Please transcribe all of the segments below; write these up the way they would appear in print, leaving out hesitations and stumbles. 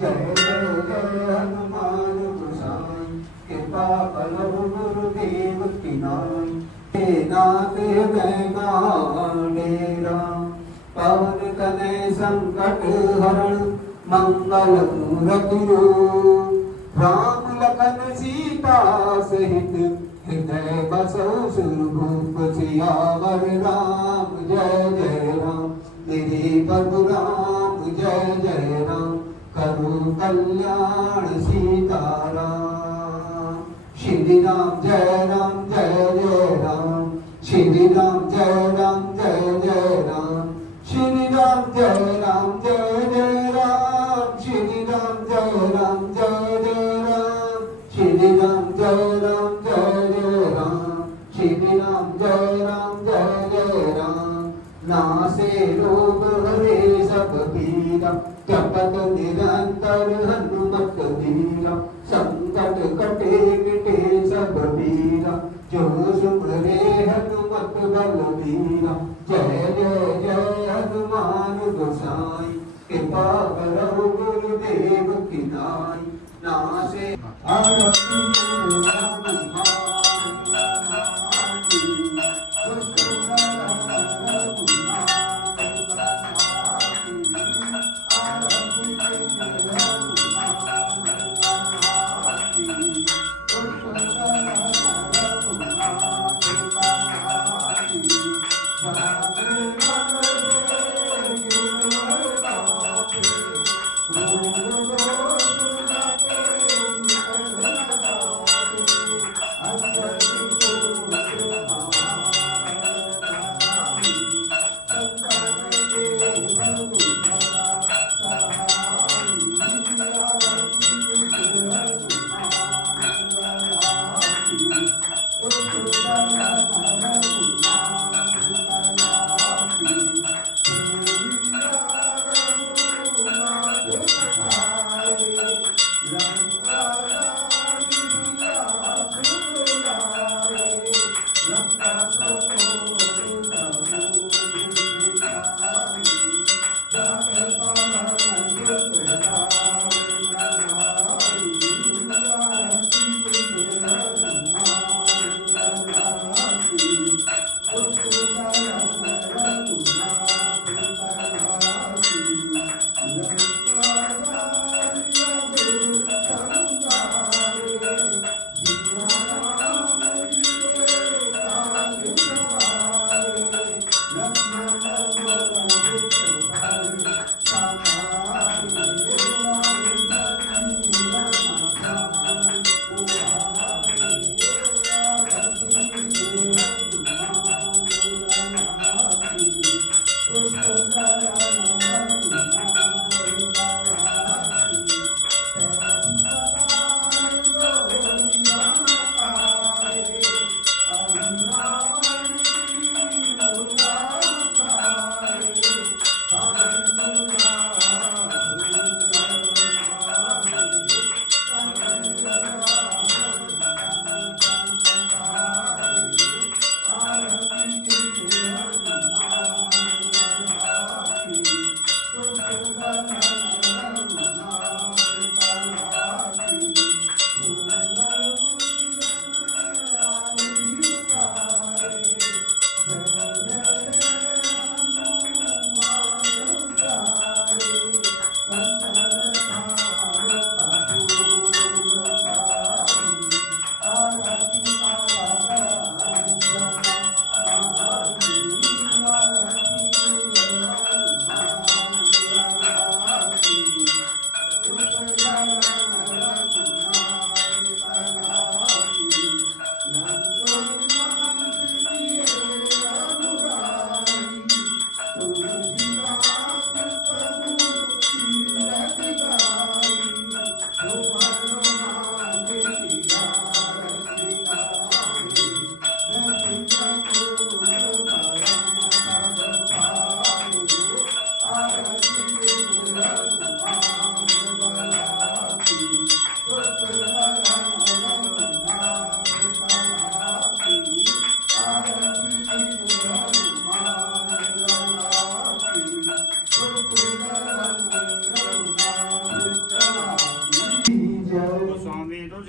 जय जय जय हनुमान गोसाई कृपा करो गुरुदेव की नाई। हे नाथ हृदय डेरा पवन तनय संकट हरण मंगल मूरति राम लखन सीता सहित हृदय बसो सुरभूप सियावर राम जय जय राम मेरे प्रभु राम जय जय राम करो कल्याण सीताराम। श्री राम जय राम जय जय राम श्री राम जय राम जय जय राम श्री राम जय राम जय जय राम श्री राम जय राम जय जय राम श्री राम जय राम जय जय राम श्री राम जय राम जय जय राम। नासे रोग हरे सब पीरा जपत निरंतर हनुमत वीरा संकट कटे मिटे सब पीरा जो सुमरे हनुमत बलवीरा। जय जय जय हनुमान गोसाई कृपा करो गुरुदेव की नाई। नासे आरती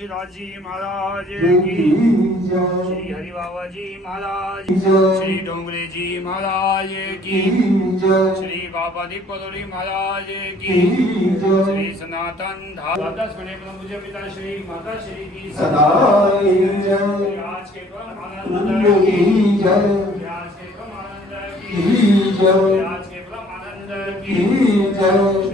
राज जी महाराज की की जय श्री हरि बाबा जी महाराज जय श्री डोंगरे जी महाराज की की जय श्री बाबा दीपदोरी महाराज की की जय श्री सनातन द्वादश गणे मुझे पिता श्री माता श्री की सदाई जय आज के परम कुंड आनंद की की जय आज के परम आनंद की जय आज के परम आनंद की जय